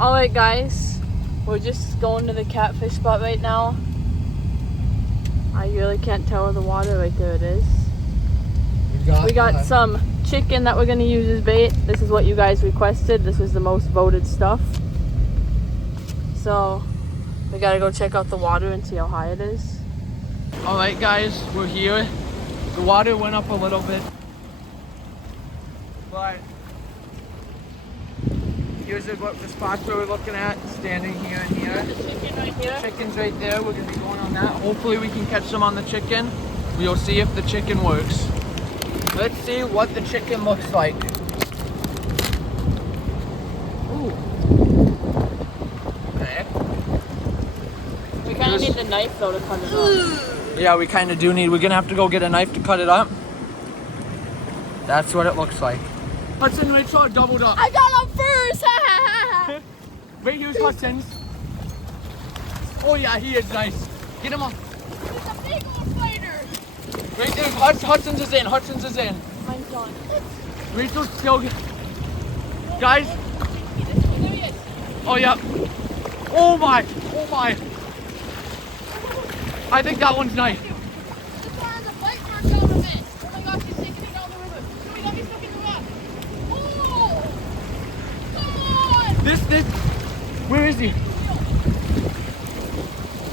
Alright guys, we're just going to the catfish spot right now. I really can't tell where the water, right there it is. We got some chicken that we're going to use as bait. This is what you guys requested. This was the most voted stuff. So we gotta go check out the water and see how high it is. Alright guys, we're here. The water went up a little bit, but here's what the spots we're looking at, standing here and here. The chicken right here. Chicken's right there. We're gonna be going on that. Hopefully we can catch some on the chicken. We'll see if the chicken works. Let's see what the chicken looks like. Ooh. Okay. We kind of need the knife though to cut it up. Yeah, we kind of do need. We're gonna have to go get a knife to cut it up. That's what it looks like. Hudson, right, saw it doubled up. I got him first. Right here's Hudson's. Oh yeah, he is nice. Get him up. It's a big old spider. Right there, Hudson's is in. Hudson's is in. Mine's gone. Rachel's still. Guys. There he is. Oh yeah. Oh my. Oh my. I think that one's nice. This one has a bite mark down of it. Oh my gosh, he's taking it down the river. Oh my god, he's stuck in the rock. Oh! Come on! This. Where is he?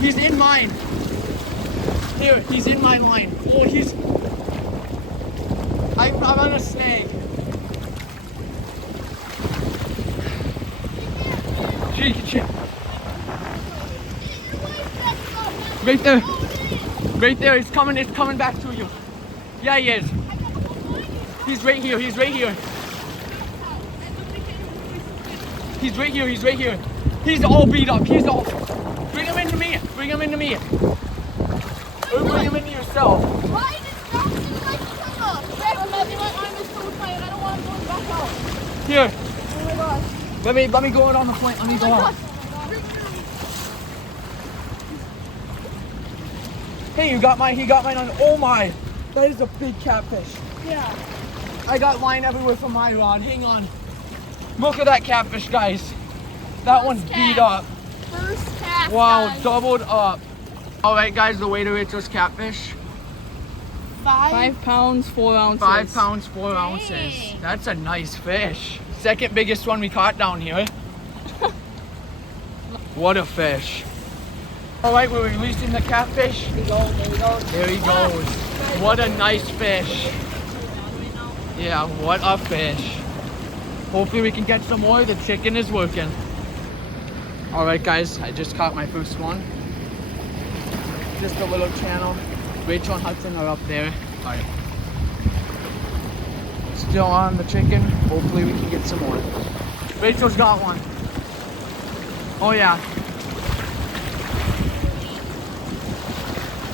He's in mine. Here, he's in my line. Oh, he's. I'm on a snag. Gee. Right there. Right there. It's coming back to you. Yeah, he is. He's right here. He's right here. He's right here. He's right here. He's all beat up. He's all. Bring him into me. Bring him into me. Or bring him into yourself. Why is it bouncing like a tunnel? My arm is so tired. I don't want to go back out. Here. Oh my gosh. Let me go on the flank. Let me go on. Hey, he got mine on. Oh my. That is a big catfish. Yeah. I got line everywhere from my rod. Hang on. Look at that catfish, guys. That one's beat up. First cast. Wow, guys. doubled up. All right, guys, the way to Rachel's catfish. 5 pounds, 4 ounces. 5 pounds, 4 ounces. Dang. That's a nice fish. Second biggest one we caught down here. What a fish. All right, we're releasing the catfish. There he goes. There he goes. What a nice fish. Yeah, what a fish. Hopefully we can catch some more. The chicken is working. All right, guys, I just caught my first one. Just a little channel. Rachel and Hudson are up there. All right. Still on the chicken. Hopefully we can get some more. Rachel's got one. Oh yeah.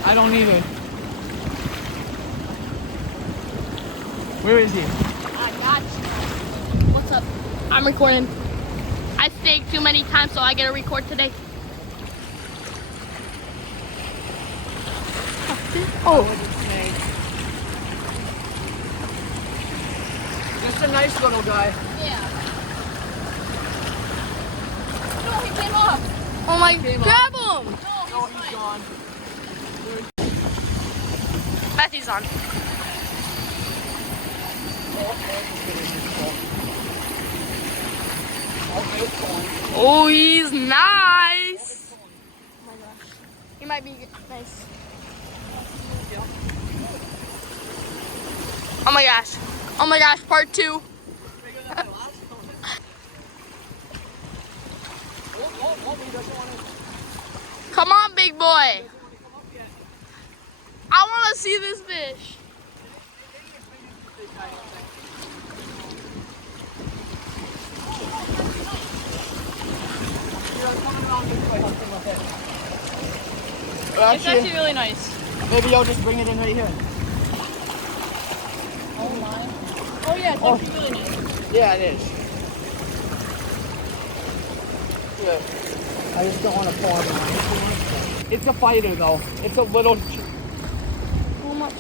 I don't either. Where is he? I got you. What's up? I'm recording. I snaked too many times, so I get to record today. Oh, snake. Just a nice little guy. Yeah. No, he came off. Oh my, grab him. No, he's gone. Betsy's on. Oh, he's nice. Oh my gosh. He might be nice. Oh my gosh. Oh my gosh, part 2. Come on, big boy. I want to see this fish. It's actually really nice. Maybe I'll just bring it in right here. Oh my. Oh yeah, it's actually really nice. Yeah, it is. Good. I just don't want to pull it. It's a fighter though. It's a little. How much?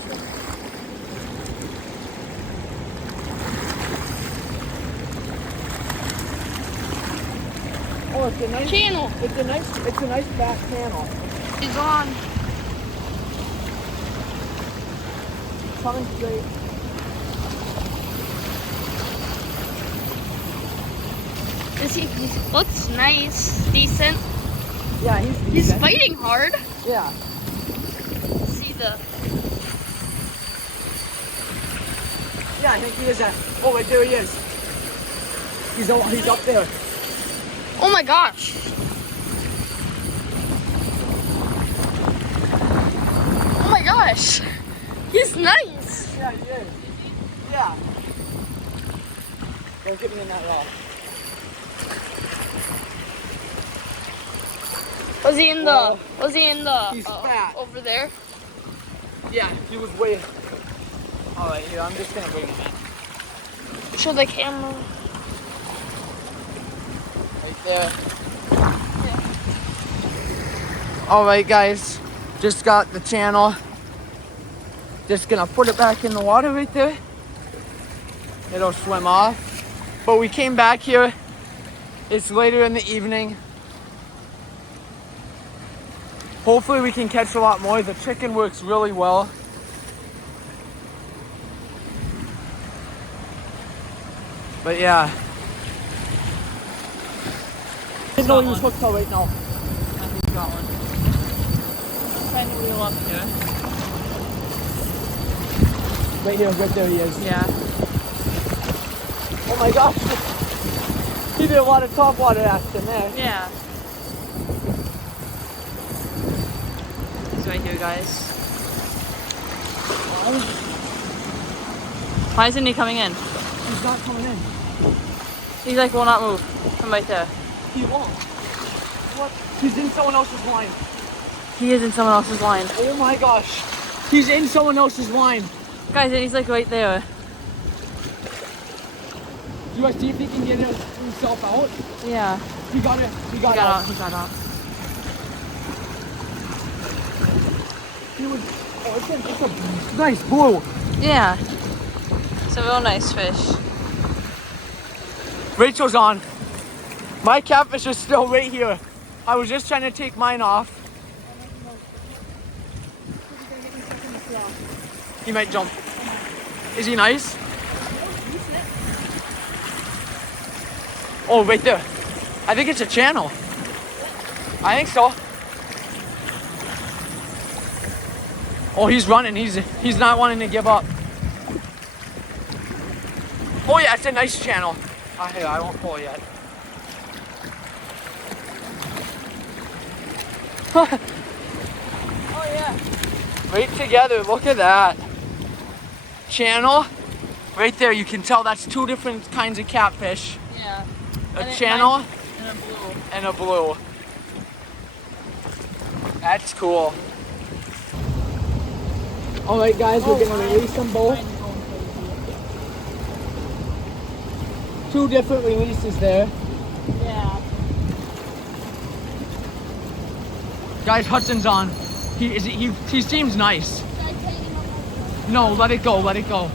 Oh, it's a nice channel. It's a nice fat channel. He's on. Coming straight. He looks nice, decent. Yeah, He's decent. fighting hard. Yeah. See the. Yeah, I think he is at. Oh wait, there he is. He's up there. Oh my gosh. Oh my gosh. He's nice. Yeah, he is. Yeah. Don't get me in that rock. Was he in the? Well, Was he in the? he's fat. Over there. Yeah, he was way. All right, here I'm just gonna bring him in. Show the camera. Right there. All right, guys, just got the channel. Just gonna put it back in the water right there. It'll swim off. But we came back here. It's later in the evening. Hopefully we can catch a lot more. The chicken works really well. But yeah. I didn't know he was hooked till right now. He's got one. I'm trying to wheel up here. Right here, right there he is. Yeah. Oh my gosh. He did a lot of top water action there. Yeah. He's right here, guys. Why isn't he coming in? He's not coming in. He's like, will not move. Come right there. He won't. What? He's in someone else's line. He is in someone else's line. Oh my gosh. He's in someone else's line. Guys, and he's like right there. You guys see if he can get himself out? Yeah. He got it. He got He got out. out. He got out. He was, it's a nice blue. Yeah. It's a real nice fish. Rachel's on. My catfish is still right here. I was just trying to take mine off. He might jump. Is he nice? Oh, right there. I think it's a channel. I think so. Oh, he's running. He's not wanting to give up. Oh yeah, it's a nice channel. Here, I won't pull yet. Oh yeah. Right together, look at that. Channel, right there, you can tell that's two different kinds of catfish. Yeah. A channel And a blue. and a blue. That's cool. All right, guys, we're gonna release them both. Two different releases there. Yeah. Guys, Hudson's on. He seems nice. No, let it go, let it go.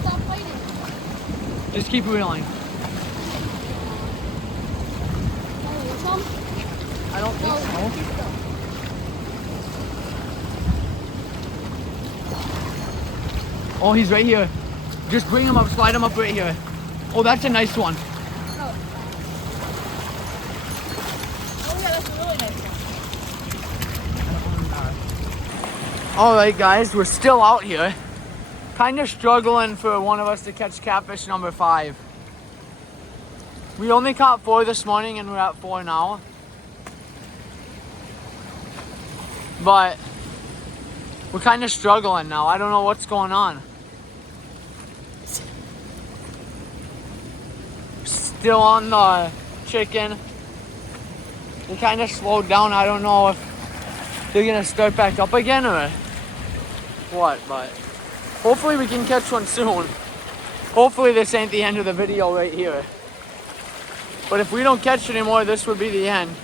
Stop fighting. Just keep reeling. I don't think so. Oh, he's right here. Just bring him up, slide him up right here. Oh, that's a nice one. Oh yeah, that's a really nice one. All right, guys, we're still out here. Kind of struggling for one of us to catch catfish number 5. We only caught 4 this morning and we're at 4 now. But we're kind of struggling now. I don't know what's going on. Still on the chicken. They kind of slowed down. I don't know if they're gonna start back up again or what, but hopefully we can catch one soon. Hopefully this ain't the end of the video right here. But if we don't catch any more, this would be the end.